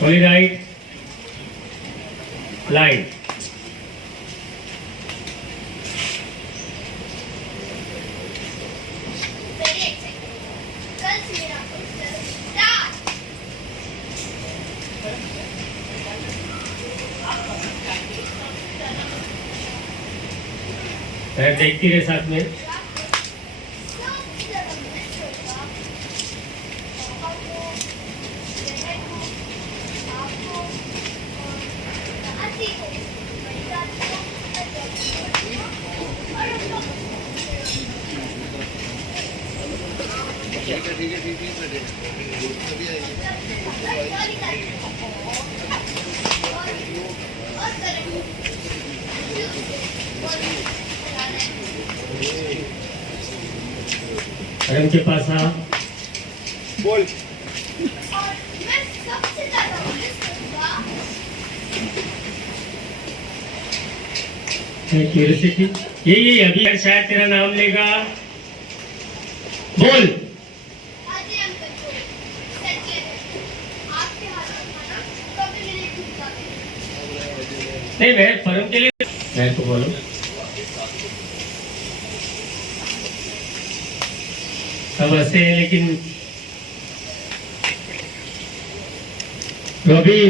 थोड़ी right line. देखती रहे साथ में। मैडम के पास आ बोल। क्यूरियोसिटी ये अभी शायद तेरा नाम लेगा। बोल। नहीं मैं फर्म के लिए मैं तो बोलूं सब ऐसे हैं, लेकिन रवि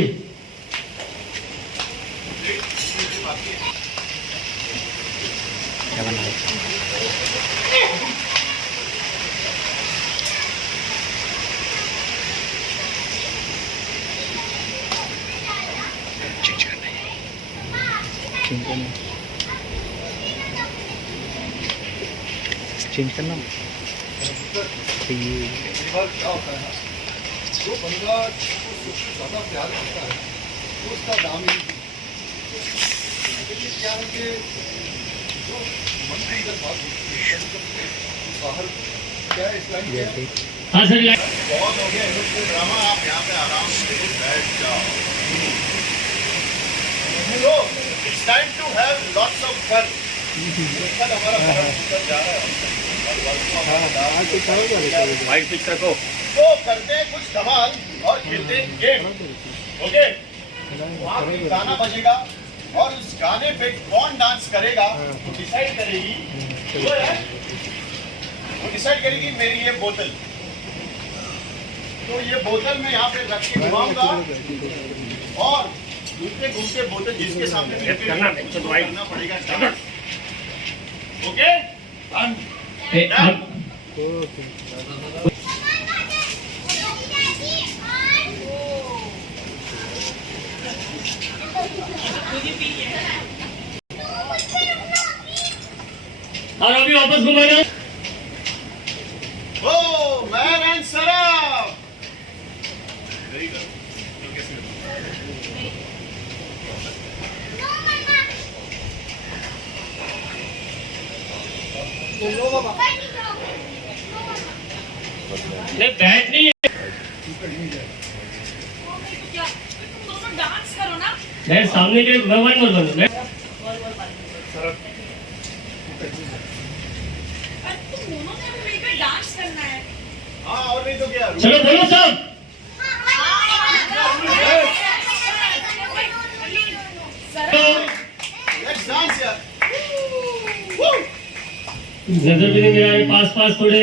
क्या बना चेंज करना क्या होता है जो बंदा ज्यादा प्यार करता है तो उसका दाम ही क्या है कि जो मन के अंदर बात होती है बाहर क्या है इस लाइन में। हाँ सर बहुत हो गया ड्रामा। आप यहाँ पे आराम से बैठ जाओ। It's time to have lots of fun. कल हमारा फन जा रहा है। वाइट पिक्चर को तो करते हैं कुछ धमाल और खेलते हैं गेम। ओके वहाँ पे गाना बजेगा और उस गाने पे कौन डांस करेगा वो डिसाइड करेगी। वो डिसाइड करेगी मेरी ये बोतल। तो ये बोतल मैं यहाँ पे रख के घुमाऊंगा और घूमते घूमते बोतल जिसके सामने करना पड़ेगा। ओके और अभी वापस घुमाना। Oh man and Saraf. Very good. नहीं बैठ नहीं है। डांस करो ना। मैं सामने के भगवान मत बनो। मैं डांस करना है। हाँ और नहीं तो क्या। चलो बोलो सब। लेट्स डांस यार। नजर भी नहीं मिला पास पास थोड़े।